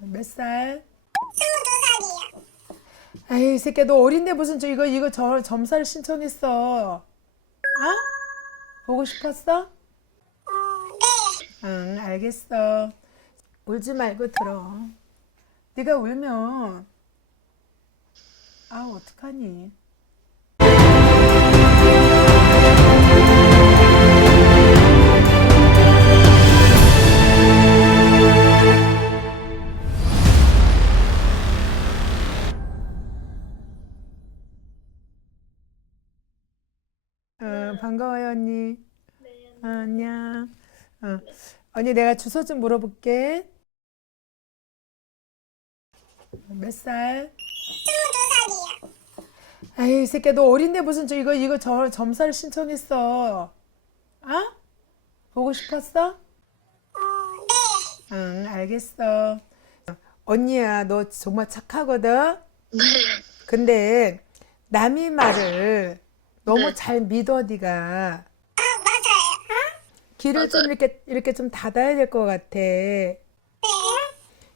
몇 살? 스물두 살이에요. 아이, 이 새끼야, 너 어린데 무슨 저 이거 이거 저 점사를 신청했어. 아? 보고 싶었어? 어, 네. 응, 알겠어. 울지 말고 들어. 네가 울면 아, 어떡하니? 안녕. 어, 언니, 내가 주소 좀 물어볼게. 몇 살? 스물두 살이에요. 아이, 이 새끼야, 너 어린데 무슨 저 이거 이거 저 점사를 신청했어. 아? 보고 싶었어? 어, 네. 응, 알겠어. 언니야, 너 정말 착하거든? 네. 근데 남의 말을 너무 네. 잘 믿어, 네가. 길을 좀. 이렇게 이렇게 좀 닫아야 될 것 같아. 네.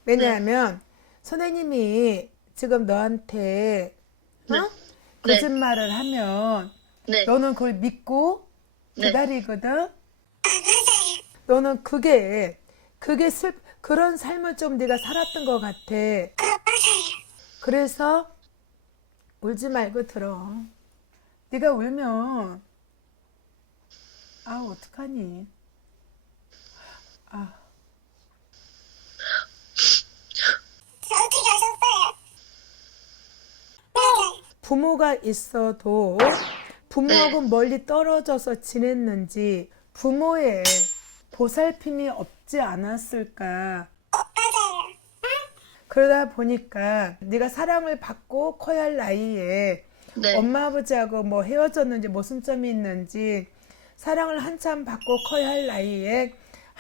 왜냐하면 선생님이 지금 너한테 어? 네. 거짓말을 하면 네. 너는 그걸 믿고 네. 기다리거든. 너는 그게 그게 슬 그런 삶을 좀 네가 살았던 것 같아. 그래서 울지 말고 들어. 네가 울면 아 어떡하니? 아저 어떻게 하셨어요? 맞아요. 부모가 있어도 부모하고 멀리 떨어져서 지냈는지 부모의 보살핌이 없지 않았을까? 어. 그러다 보니까 네가 사랑을 받고 커야 할 나이에 네. 엄마 아버지하고 뭐 헤어졌는지 무슨 점이 있는지 사랑을 한참 받고 커야 할 나이에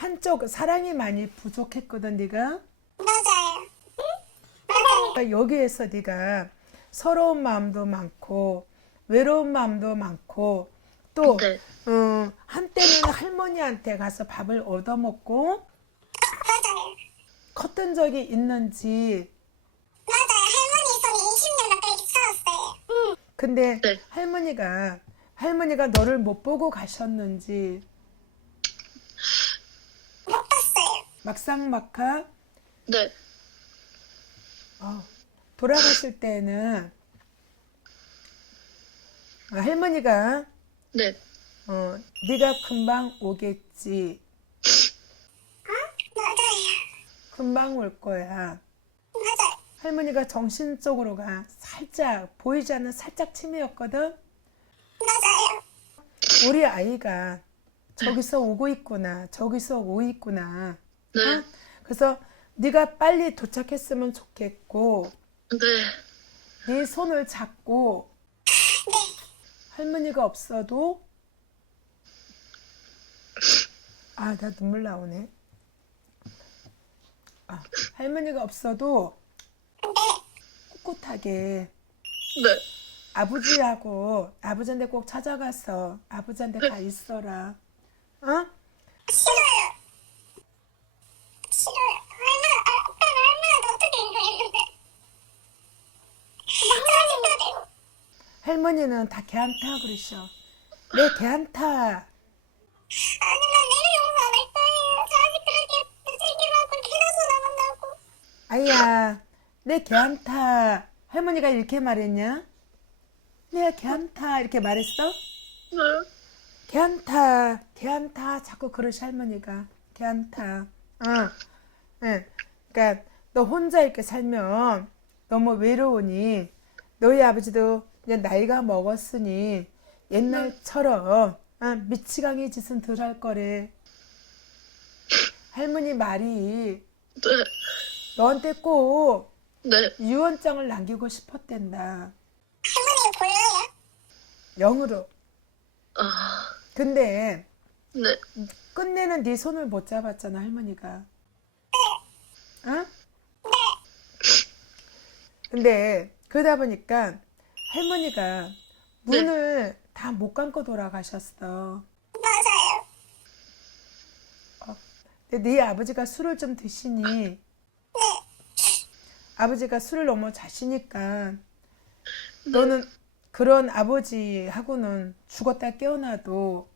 한쪽 사랑이 많이 부족했거든 네가 맞아요. 맞아요. 그러니까 여기에서 네가 서러운 마음도 많고 외로운 마음도 많고 또 네. 어, 한때는 할머니한테 가서 밥을 얻어먹고 맞아요. 컸던 적이 있는지 맞아요. 할머니 손에 20년 가까이 살았어요. 근데 네. 할머니가 할머니가 너를 못 보고 가셨는지 못 봤어요. 막상막하 네. 어, 돌아가실 때는 어, 할머니가 네. 어, 네가 금방 오겠지. 맞아요. 금방 올 거야. 맞아요. 할머니가 정신적으로 가 살짝 보이지 않는 살짝 치매였거든. 맞아요. 우리 아이가 저기서 오고 있구나. 저기서 오고 있구나. 네. 어? 그래서 네가 빨리 도착했으면 좋겠고 네. 네 손을 잡고 할머니가 없어도 아, 나 눈물 나오네. 아, 할머니가 없어도 꿋꿋하게 네. 아버지하고 아버지한테 꼭 찾아가서 아버지한테 가 있어라. 어? 싫어요. 싫어요. 얼마나, 아, 오빠는 얼마나 어떻게 이러는데. 짜증나 되고. 할머니는 다 걔한테 그러셔. 내 걔한테 아니, 난 내가 용서할 거예요. 저한테 그렇게 두들기만 하고 길어서 나간다고. 아이야, 내 걔한테 할머니가 이렇게 말했냐? 내가 걔한테 이렇게 말했어? 네. 걔한테, 걔한테 자꾸 그러시 할머니가 걔한테. 어, 예. 그러니까 너 혼자 이렇게 살면 너무 외로우니 너희 아버지도 이제 나이가 먹었으니 옛날처럼 아, 미치광이 짓은 덜 할 거래. 할머니 말이 네. 너한테 꼭 네. 유언장을 남기고 싶었댄다. 할머니가 보여요? 영으로. 아. 근데 네. 끝내는 네 손을 못 잡았잖아, 할머니가. 어? 근데 그러다 보니까 할머니가 문을 다 못 감고 돌아가셨어. 맞아요. 근데 네 아버지가 술을 좀 드시니 네. 아버지가 술을 너무 자시니까 너는 그런 아버지하고는 죽었다 깨어나도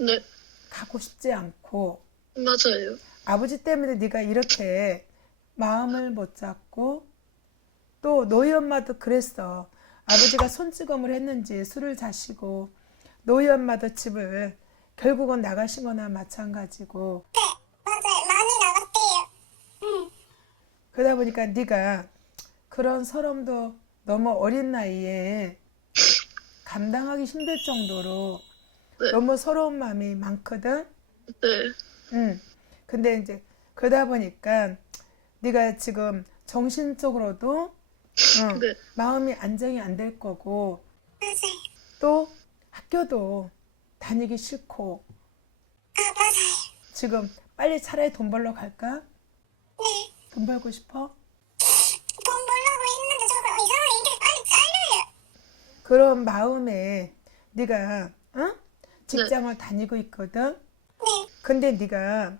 네, 가고 싶지 않고 맞아요. 아버지 때문에 네가 이렇게 마음을 못 잡고 또 너희 엄마도 그랬어. 아버지가 손찌검을 했는지 술을 자시고 너희 엄마도 집을 결국은 나가신 거나 마찬가지고 네, 맞아요. 많이 나갔대요. 응. 그러다 보니까 네가 그런 서름도 너무 어린 나이에 감당하기 힘들 정도로 네. 너무 서러운 마음이 많거든. 네, 응. 근데 이제 그러다 보니까 네가 지금 정신적으로도 어, 네. 마음이 안정이 안 될 거고 맞아요. 또 학교도 다니기 싫고 아, 맞아요. 지금 빨리 차라리 돈 벌러 갈까? 네. 돈 벌고 싶어? 돈 벌려고 했는데 저거 이상하게 일이 빨리 잘려요. 그런 마음에 네가 어? 직장을 다니고 있거든. 네. 근데 네가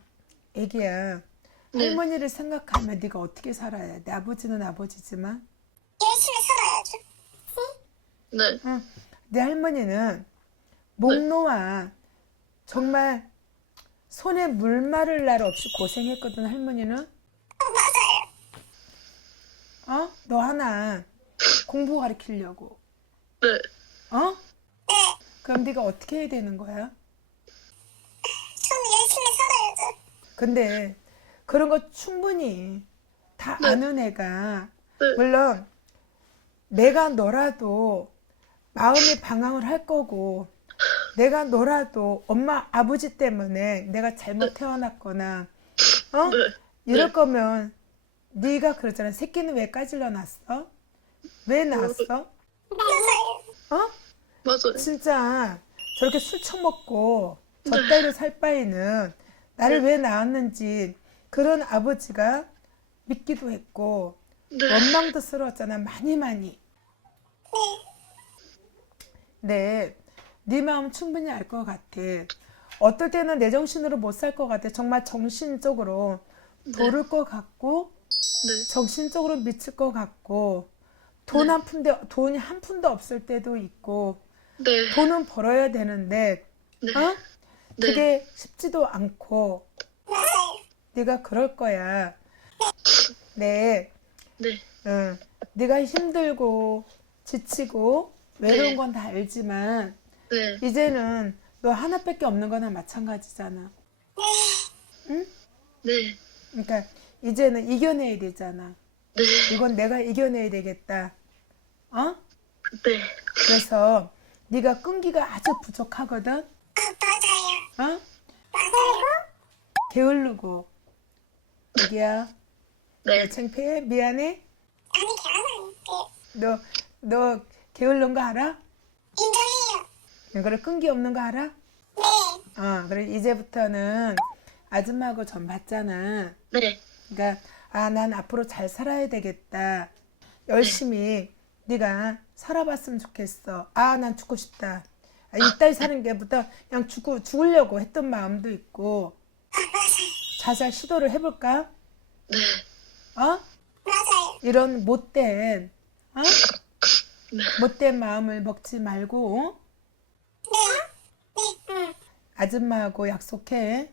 애기야 네. 할머니를 생각하면 네가 어떻게 살아야 돼? 아버지는 아버지지만. 네, 응. 내 할머니는 목 놓아 정말 손에 물 마를 날 없이 고생했거든 할머니는 어, 맞아요. 어? 너 하나 공부 가르치려고 네, 어? 네. 그럼 네가 어떻게 해야 되는 거야? 저는 열심히 살아야죠. 근데 그런 거 충분히 다 네. 아는 애가 네. 물론 내가 너라도 마음의 방황을 할 거고 내가 너라도 엄마 아버지 때문에 내가 잘못 태어났거나 어 네. 이럴 네. 거면 네가 그러잖아 새끼는 왜 까질러 놨어? 왜 낳았어? 맞아요. 어? 맞아요. 진짜 저렇게 술 처먹고 저 따위로 살 바에는 나를 왜 낳았는지 그런 아버지가 믿기도 했고 네, 원망도 스러웠잖아 많이 많이 네, 네 마음 충분히 알 것 같아 어떨 때는 내 정신으로 못 살 것 같아 정말 정신적으로 도를 것 같고 네, 정신적으로 미칠 것 같고 돈 한 푼도 돈이 한 푼도 없을 때도 있고 네, 돈은 벌어야 되는데 네, 어? 네. 그게 쉽지도 않고. 네가 그럴 거야. 네, 네, 응. 네가 힘들고 지치고 외로운 네. 건다 알지만 네, 이제는 너 하나밖에 없는 거나 마찬가지잖아. 네, 그러니까 이제는 이겨내야 되잖아. 네, 이건 내가 이겨내야 되겠다. 어? 네, 그래서 네가 끈기가 아주 부족하거든. 아, 맞아요. 어? 맞아요. 게으르고. 애기야, 네, 창피해? 미안해? 아니, 괜찮아요. 네. 너, 너 게으른 거 알아? 인정해요. 그래, 끈기 없는 거 알아? 네. 어, 그래, 이제부터는 아줌마하고 전 봤잖아. 네, 그러니까, 아, 난 앞으로 잘 살아야 되겠다. 열심히 네가 살아봤으면 좋겠어. 아, 난 죽고 싶다. 아, 이따위 사는 게부터 그냥 죽고, 죽으려고 했던 마음도 있고. 자살 시도를 해볼까? 네, 어? 맞아요. 이런 못된, 어? 네, 못된 마음을 먹지 말고, 네. 네. 응. 아줌마하고 약속해.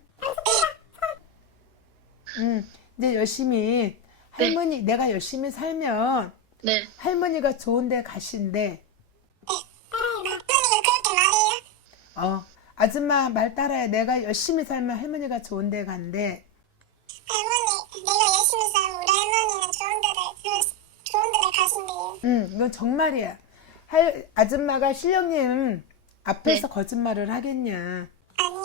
응, 이제 열심히, 할머니, 내가 열심히 살면, 네, 할머니가 좋은 데 가신대. 막둥이가 그렇게 말해요? 어, 아줌마 말 따라야 내가 열심히 살면 할머니가 좋은 데 간대. 할머니, 응, 이건 정말이야. 할, 아줌마가 신령님 앞에서 거짓말을 하겠냐. 아니요.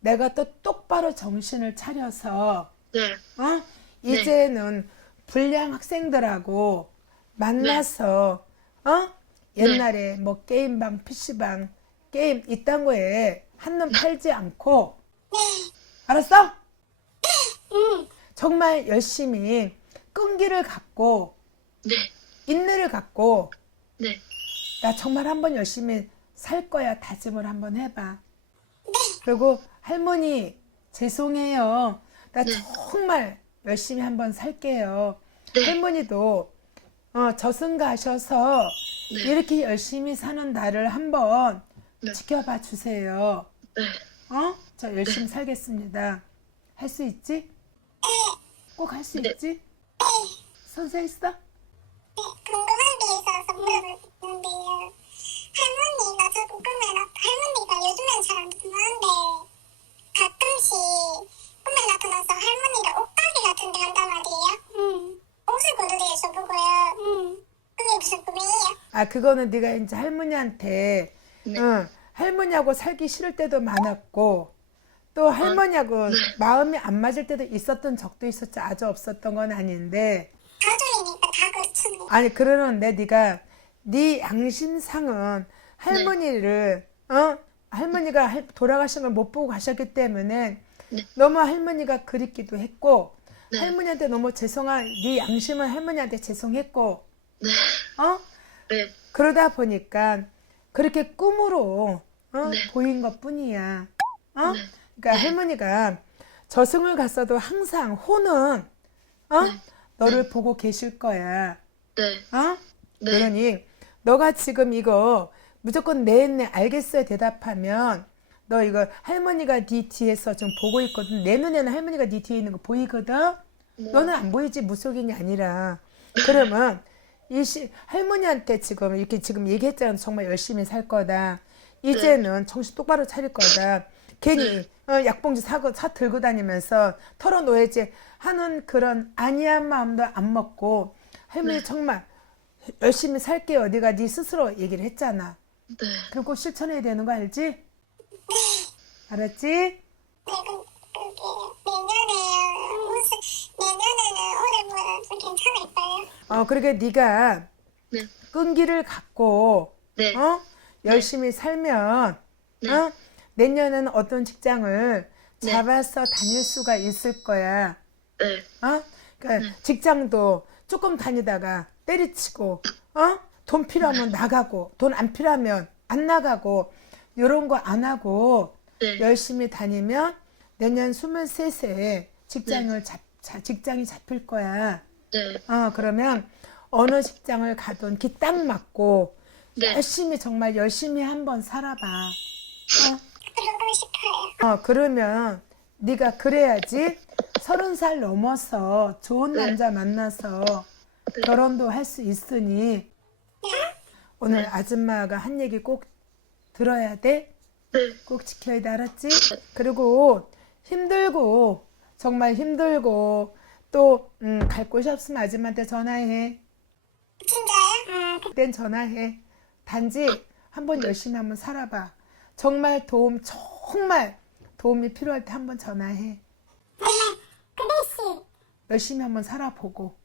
내가 또 똑바로 정신을 차려서, 네, 어? 이제는 불량 학생들하고 만나서, 어? 옛날에 뭐 게임방, PC방, 게임 이딴 거에 한눈 팔지 않고, 알았어? 응. 정말 열심히 끈기를 갖고, 네, 인내를 갖고, 네, 나 정말 한번 열심히 살 거야 다짐을 한번 해봐. 그리고 할머니 죄송해요. 나 네. 정말 열심히 한번 살게요. 네. 할머니도 어, 저승 가셔서 네. 이렇게 열심히 사는 나를 한번 네. 지켜봐 주세요. 네. 어? 저 열심히 살겠습니다. 할 수 있지? 꼭 할 수 네. 있지? 선생 있어? 네, 궁금한 게 있어서 물어보는데요. 할머니가 자꾸 꿈에 나 할머니가 요즘엔 잘안 나타나는데 가끔씩 꿈에 나타나서 할머니가 옷가게 같은 데 한단 말이에요. 옷을 고르게 줘보고요. 그게 무슨 꿈이에요? 아 그거는 네가 이제 할머니한테 네. 응, 할머니하고 살기 싫을 때도 많았고 또 할머니하고 마음이 안 맞을 때도 있었던 적도 있었지 아주 없었던 건 아닌데 가족이니까 다 그렇잖 아니 그러는데 네가 네 양심상은 할머니를 어 할머니가 할- 돌아가신 걸 못 보고 가셨기 때문에 네. 너무 할머니가 그립기도 했고 네. 할머니한테 너무 죄송한 네 양심은 할머니한테 죄송했고 네. 어 네. 그러다 보니까 그렇게 꿈으로 어? 네. 보인 것 뿐이야. 어? 네. 그러니까 할머니가 저승을 갔어도 항상 호는 어? 네. 너를 보고 계실 거야. 네. 어? 네. 그러니 너가 지금 이거 무조건 네네 알겠어요 대답하면 너 이거 할머니가 네 뒤에서 좀 보고 있거든. 내 눈에는 할머니가 네 뒤에 있는 거 보이거든. 네. 너는 안 보이지 무속인이 아니라. 그러면 이 시, 할머니한테 지금 이렇게 지금 얘기했잖아. 정말 열심히 살 거다. 이제는 정신 똑바로 차릴 거다. 괜히 어, 약봉지 사고 사 들고 다니면서 털어놓아야지 하는 그런 아니한 마음도 안 먹고 할머니 정말 열심히 살게요. 네가 네 스스로 얘기를 했잖아. 네. 그럼 꼭 실천해야 되는 거 알지? 알았지? 네, 그, 그게 내년에 무슨 내년에는 올해보다 좀 괜찮을까요? 어 그러게 네가 네. 끈기를 갖고 네. 어 열심히 살면 네. 어 내년에는 어떤 직장을 네. 잡아서 다닐 수가 있을 거야. 네. 어? 그러니까 네. 직장도 조금 다니다가 때리치고 어? 돈 필요하면 나가고 돈 안 필요하면 안 나가고 이런 거 안 하고 네. 열심히 다니면 내년 23세에 직장을 잡, 자, 직장이 잡힐 거야. 네. 어, 그러면 어느 직장을 가든 기 딱 맞고 네. 열심히 정말 열심히 한번 살아봐. 그러고 싶어요. 어, 그러면 네가 그래야지 서른 살 넘어서 좋은 네. 남자 만나서 결혼도 할 수 있으니 오늘 아줌마가 한 얘기 꼭 들어야 돼. 네. 꼭 지켜야 돼, 알았지? 그리고 힘들고 정말 힘들고 또 음, 갈 곳이 없으면 아줌마한테 전화해. 진짜요? 아, 그땐 전화해. 단지 한번 열심히 한번 살아봐. 정말 도움, 정말 도움이 필요할 때 한번 전화해. 열심히 한번 살아보고.